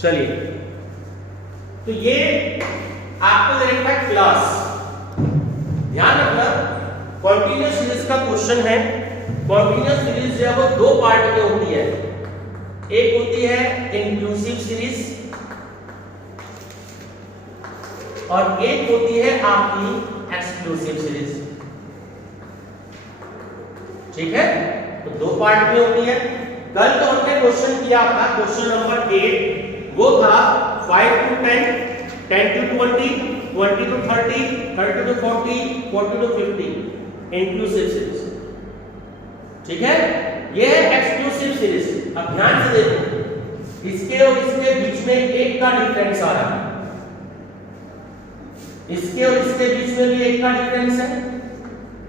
चलिए, तो ये आपको दे रखा है क्लास। ध्यान रखना, कॉन्टिन्यूअस सीरीज का क्वेश्चन है। कॉन्टिन्यूअस सीरीज जो है वो दो पार्ट में होती है। एक होती है इंक्लूसिव सीरीज और एक होती है आपकी एक्सक्लूसिव सीरीज। ठीक है, तो दो पार्ट में होती है। कल तो हमने क्वेश्चन किया था, क्वेश्चन नंबर 8, वो था 5 to 10, 10 to 20, 20 to 30, 30 to 40, 40 to 50 inclusive series. ठीक है, ये है एक्सक्लूसिव सीरीज। अब ध्यान से देखो, इसके और इसके बीच में एक का डिफरेंस आ रहा है, इसके और इसके बीच में भी एक का डिफरेंस है,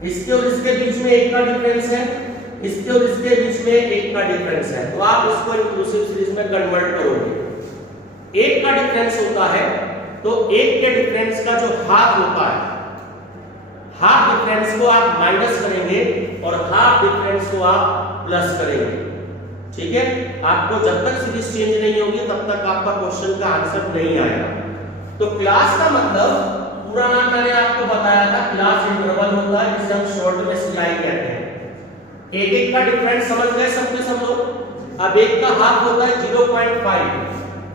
इसके और इसके बीच में एक का डिफरेंस है, इसके और इसके बीच में एक का डिफरेंस है। तो आप इसको इंक्लूसिव सीरीज में कन्वर्ट करोगे। एक का डिफरेंस होता है तो एक के डिफरेंस का जो हाफ होता है, हाफ डिफरेंस को आप माइनस करेंगे और हाफ डिफरेंस को आप प्लस करेंगे। ठीक है, आपको जब तक सीरीज चेंज नहीं होगी तब तक आपका क्वेश्चन का आंसर नहीं आएगा। तो क्लास का मतलब पूरा नाम मैंने आपको बताया था, क्लास इंटरवल होता है जिसे हम शॉर्ट में CI कहते हैं। एक एक का डिफरेंस समझ गए सबके सब लोग। अब एक का हाफ होता है 0.5,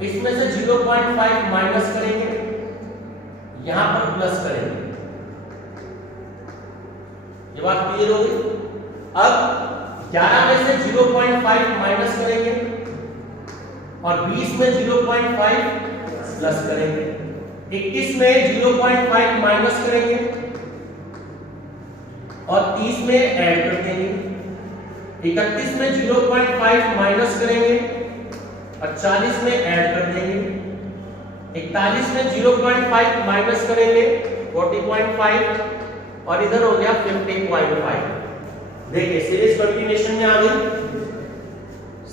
इसमें से 0.5 माइनस करेंगे, यहां पर प्लस करेंगे। ये बात क्लियर हो गई। अब 11 में से 0.5 माइनस करेंगे और 20 में 0.5 प्लस करेंगे। 21 में 0.5 माइनस करेंगे और 30 में ऐड कर देंगे। 31 में 0.5 माइनस करेंगे और 40 में ऐड कर देंगे। 41 में 0.5 माइनस करेंगे 40.5 और इधर हो गया 50.5। देखिए सीरीज कंटिन्यूएशन में आ गई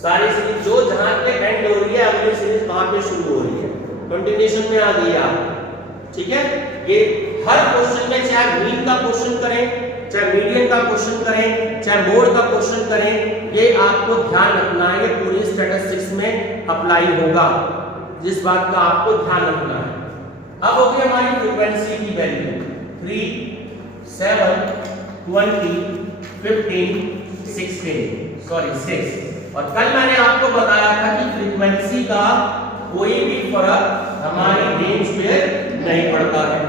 सारी सीरीज, जो जहां पे एंड हो रही है अगली सीरीज वहां पे शुरू हो रही है, कंटिन्यूएशन में आ गई आप। ठीक है, ये हर क्वेश्चन में, चाहे मीन का क्वेश्चन करें, चाहे मीडियन का क्वेश्चन करें, चाहे मोड का क्वेश्चन करें, ये आपको ध्यान रखना है, ये पूरी स्टैटिस्टिक्स में अप्लाई होगा, जिस बात का आपको ध्यान रखना है। अब हो गई हमारी फ्रीक्वेंसी की वैल्यू 3, 7, 20, 15, 6। और कल मैंने आपको बताया था कि फ्रीक्वेंसी का कोई भी फर्क हमारी रेंज पे नहीं पड़ता है।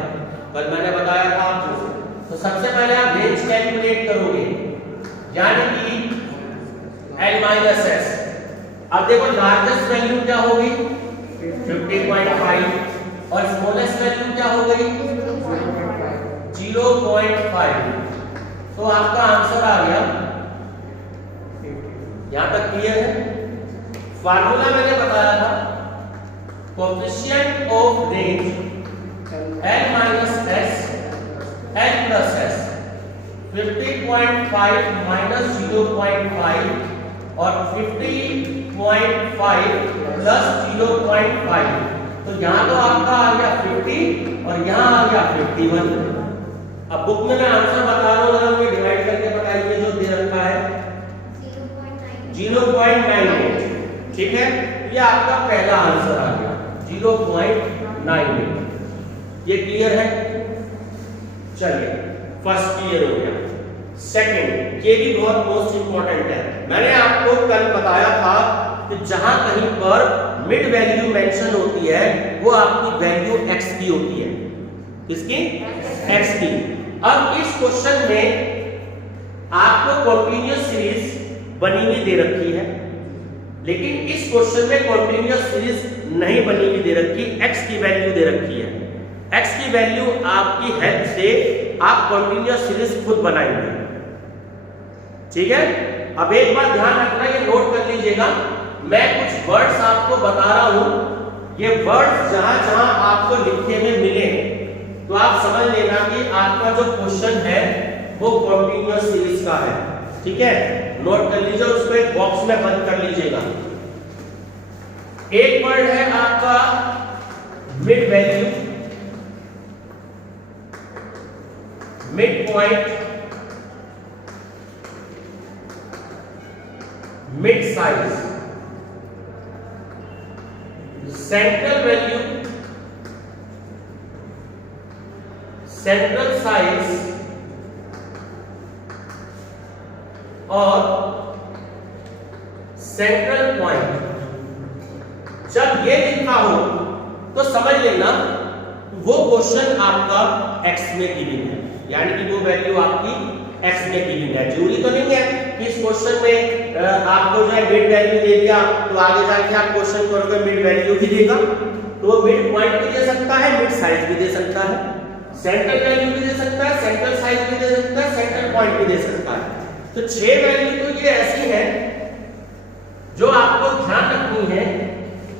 कल मैंने बताया था आपको। तो सबसे पहले आप रेंज कैलकुलेट करोगे, यानी कि L-S। अब देखो लार्जेस्ट वैल्यू क्या होगी 50.5 और स्मॉलेस्ट वैल्यू क्या हो गई 0.5। तो आपका आंसर आ गया। यहां तक क्लियर है। फार्मूला मैंने बताया था, coefficient of range L-S L+S 50.5 minus 0.5 और 50.5 प्लस 0.5। तो यहाँ तो आपका आ गया 50 और यहाँ आ गया 51। अब बुक में मैं आंसर बता रहा हूँ, अगर मैं डिवाइड करके बताइए जो दे रखा है 0.98। ठीक है, ये आपका पहला आंसर आ गया 0.98। ये क्लियर है। चलिए, फर्स्ट क्लियर हो गया। सेकंड, ये भी बहुत मोस्ट इंपॉर्टेंट है। मैंने आपको कल बताया था कि जहां कहीं पर मिड वैल्यू मेंशन होती है वो आपकी वैल्यू x की होती है। किसकी? x की। अब इस क्वेश्चन में आपको कंटीन्यूअस सीरीज बनी हुई दे रखी है, लेकिन इस क्वेश्चन में कंटीन्यूअस सीरीज नहीं बनी हुई दे रखी, x की वैल्यू दे रखी है। x की वैल्यू आपकी हेल्प से आप कंटीन्यूअस सीरीज खुद बनाएंगे। ठीक है, अब एक बात ध्यान रखना, ये नोट कर लीजिएगा, मैं कुछ वर्ड्स आपको बता रहा हूं, ये वर्ड्स जहां जहां आपको लिखे में मिले तो आप समझ लेना कि आपका जो क्वेश्चन है वो कंटीन्यूअस सीरीज का है। ठीक है, नोट कर लीजिए, उसको एक बॉक्स में बंद कर लीजिएगा। एक वर्ड है आपका mid value, mid point, mid size, central value, central size और सेंट्रल पॉइंट। जब ये लिखा हो तो समझ लेना वो क्वेश्चन आपका x में गिवन है, यानी कि वो वैल्यू आपकी x में गिवन है। जरूरी तो नहीं है कि इस क्वेश्चन में आपको जो है मिड वैल्यू दे दिया तो आगे जाके आप क्वेश्चन करोगे मिड वैल्यू भी देगा, तो वो मिड पॉइंट भी दे सकता है, मिड साइज भी दे सकता है, सेंट्रल वैल्यू भी दे सकता है, सेंट्रल साइज भी दे सकता है, सेंट्रल पॉइंट भी दे सकता है। तो 6 वैल्यू तो ये ऐसी है जो आपको ध्यान रखनी है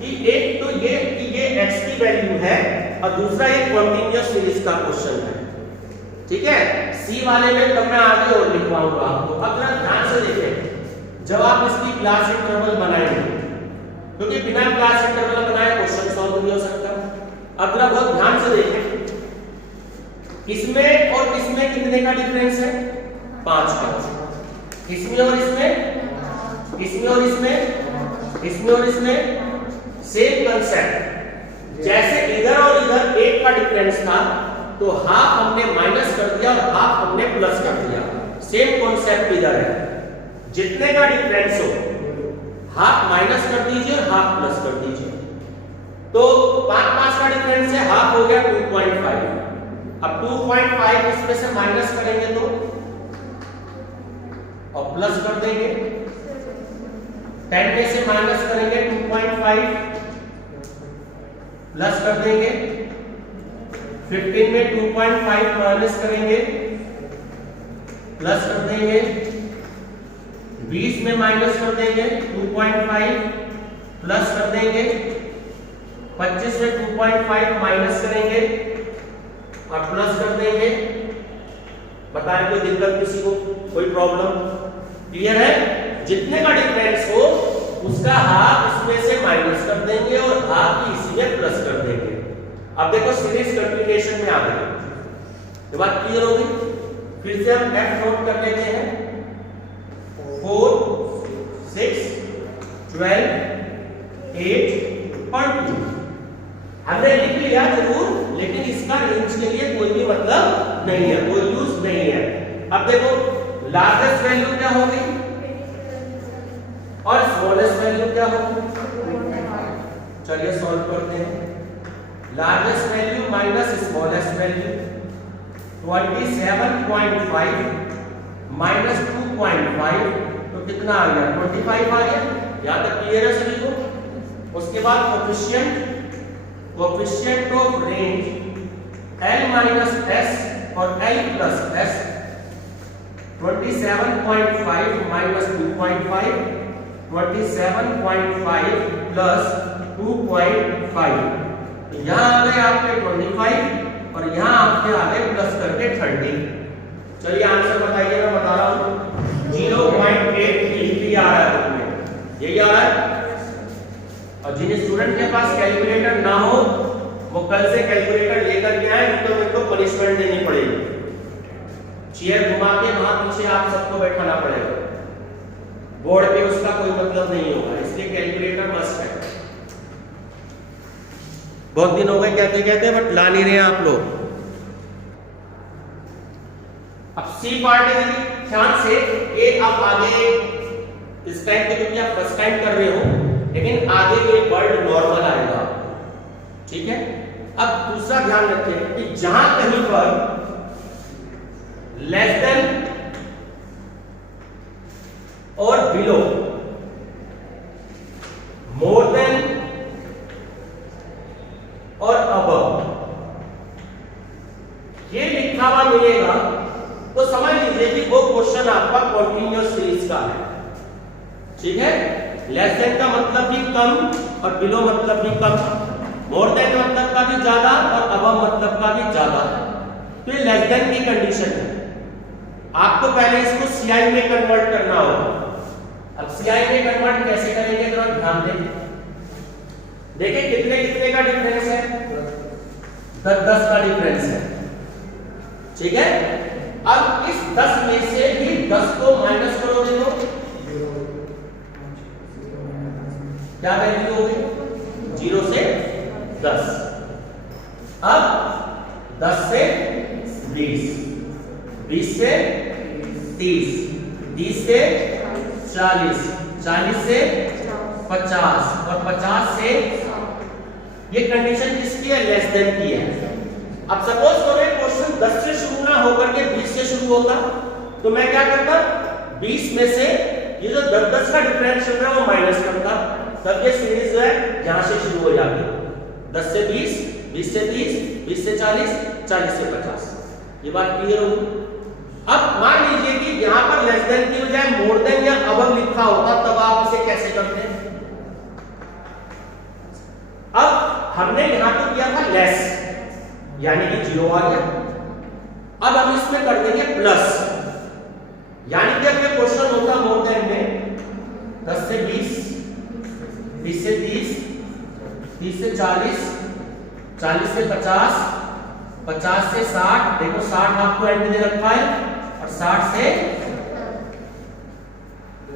कि एक तो ये कि ये x की वैल्यू है और दूसरा ये कंटीन्यूअस सीरीज का क्वेश्चन है, ठीक है। सी वाले में तब मैं आगे और लिखवाऊंगा आपको। अब जरा ध्यान से देखें, जब आप इसकी क्लास इंटरवल बनाएंगे, क्योंकि बिना क्लास इंटरवल बनाए क्वेश्चन सॉल्व नहीं हो सकता। अब जरा बहुत ध्यान से देखें, इसमें और इसमें कितने का डिफरेंस है? 5 का। इसमें और इसमें, इसमें और इसमें, इसमें और इसमें सेम कंसेप्ट। जैसे इधर और इधर 1 का डिफरेंस था तो हाफ हमने माइनस कर दिया और हाफ हमने प्लस कर दिया। सेम कॉन्सेप्ट इधर है, जितने का डिफरेंस हो हाफ माइनस कर दीजिए और हाफ प्लस कर दीजिए। तो 5 का डिफरेंस है, हाफ हो गया 2.5। अब 2.5 इसमें से माइनस करेंगे तो और प्लस कर देंगे, 10 में से माइनस करेंगे 2.5 प्लस कर देंगे, 15 में 2.5 माइनस करेंगे प्लस कर देंगे, 20 में माइनस कर देंगे 2.5 प्लस कर देंगे, 25 में 2.5 माइनस करेंगे और प्लस कर देंगे। बताएं कोई दिक्कत किसी को, कोई प्रॉब्लम? क्लियर है? जितने का डिफरेंस हो उसका हाफ इसमें से माइनस कर देंगे और हाफ इसी में प्लस कर देंगे। अब देखो सीरीज मल्टीप्लिकेशन में आ गए, ये बात क्लियर होगी। फिर से हम f नोट कर लेते हैं, 4 6 12 8 और 2 हमने लिख लिया जरूर, लेकिन इसका रेंज के लिए कोई भी मतलब नहीं है, कोई यूज नहीं है। अब देखो लार्जेस्ट वैल्यू क्या होगी और स्मॉलेस्ट वैल्यू क्या होगी। चलिए सॉल्व करते हैं। Largest value minus smallest value, 27.5 minus 2.5 तो कितना आ गया? 25 आ गया। यहां तक क्लियर है सभी को? उसके बाद coefficient of range L minus S और L plus S, 27.5 minus 2.5, 27.5 plus 2.5, यहाँ आ गए आपके 25 और यहाँ आपके आ गए प्लस करके 30। चलिए आंसर बताइए, मैं बता रहा हूँ 0.83 आ रहा है उसमें, यही आ रहा है। और जिन स्टूडेंट के पास कैलकुलेटर ना हो वो कल से कैलकुलेटर लेकर के आए, तो मेरे को पनिशमेंट देनी पड़ेगी। चेयर घुमा के वहां पीछे आप सबको बैठाना पड़ेगा, बोर्ड पे उसका कोई मतलब नहीं होगा, इसलिए कैलकुलेटर मस्ट है। बहुत दिन हो गए कहते कहते, बट ला नहीं रहे आप लोग। अब सी पार्ट है, ध्यान से ये आप आगे इस टाइम पे क्योंकि आप फर्स्ट टाइम कर रहे हो, लेकिन आगे ये वर्ड नॉर्मल आएगा, ठीक है। अब दूसरा ध्यान रखें कि जहां कहीं पर लेस देन और बिलो, मोर देन और अबव ये लिखा हुआ मिलेगा तो समझ लीजिए कि वो क्वेश्चन आपका कंटीन्यूअस सीरीज का है, ठीक है। लेस देन का मतलब भी कम और बिलो मतलब भी कम, मोर देन मतलब का भी ज्यादा और अबव मतलब का भी ज्यादा। तो ये लेस देन की कंडीशन है। आपको पहले इसको सीआई में कन्वर्ट करना होगा। अब सीआई में कन्वर्ट कैसे करेंगे जरा ध्यान दें। देखिए कितने कितने का डिफरेंस है, 10 का डिफरेंस है, ठीक है। अब इस 10 में से भी 10 को माइनस करोगे तो क्या वैल्यू होगी? 0 से 10। अब 10 से 20, 20 से 30, 30 से 40, 40 से 50 और 50 से, ये कंडीशन किसकी है? लेस देन की है। अब सपोज करो क्वेश्चन 10 से शुरू ना होकर के 20 से शुरू होता, तो मैं क्या करता, 20 में से ये जो 10-10 का डिफरेंस चल रहा है वो माइनस करता, तब ये सीरीज जो है यहां से शुरू हो जाती, 10 से 20, 20 से 30, 20 से 40, 40 से 50। ये बात क्लियर होगी। अब मान लीजिए कि यहां पर लेस देन की बजाय मोर देन या अबव लिखा होता, तब आप इसे कैसे करते हैं? अब हमने यहां तो किया था लेस, यानी कि 0 आ गया। अब हम इसमें कर देंगे प्लस, यानी कि अब ये क्वेश्चन होता मोर देन में 10 से 20, 20 से 30, 30 से 40, 40 से 50, 50 से 60, देखो 60 आपको एंड में दे रखा है, और 60 से,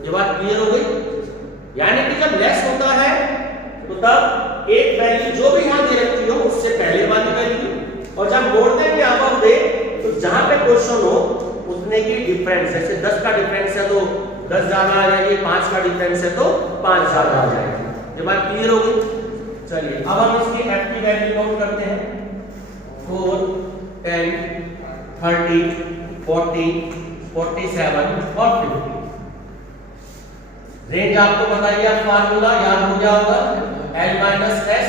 ये बात क्लियर हो गई। यानी कि जब लेस होता है तो तब एक वैल्यू जो भी यहां दे रखी हो उससे पहले वाली वैल्यू, और जब मोर देन या अबव दे तो जहां पे क्वेश्चन हो उतने की डिफरेंस, जैसे 10 का डिफरेंस है तो 10 ज्यादा आ जाएगी, 5 का डिफरेंस है तो 5 ज्यादा आ जाएगी। ये बात क्लियर हो गई। चलिए अब हम इसकी f की वैल्यू काउंट करते हैं, 4, 10, 30, 40, 47 और 50। रेंज आपको बताइए, आप फार्मूला याद हो गया होगा, L माइनस S।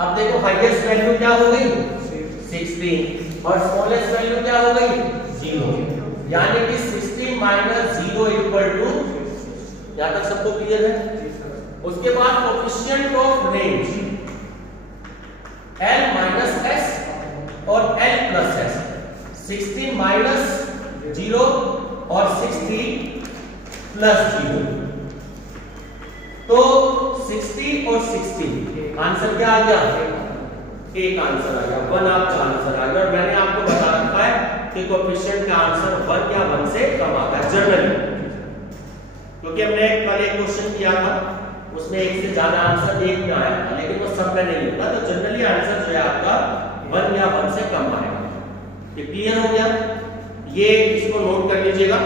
अब देखो हाईएस्ट वैल्यू क्या हो गई? 16, और स्मॉलेस्ट वैल्यू क्या हो गई? 0, यानी कि 16 माइनस 0 इक्वल टू, यहां तक सबको क्लियर है? उसके बाद coefficient of range L minus S और L प्लस S, 16 माइनस 0 और 60 प्लस 0, तो 60 और 60 आंसर क्या आ गया? एक आंसर आ गया, 1 आपका आंसर आ गया। और मैंने आपको बता रखा है कि कोएफिशिएंट का आंसर 1 या 1 से कम आता है जनरली, क्योंकि हमने कल एक क्वेश्चन किया था उसमें एक से ज्यादा आंसर एक में आया था, लेकिन वो सब में नहीं होता, तो जनरली आंसर जो है आपका 1 या 1 से कम आएगा। ये क्लियर हो गया? ये इसको नोट कर लीजिएगा।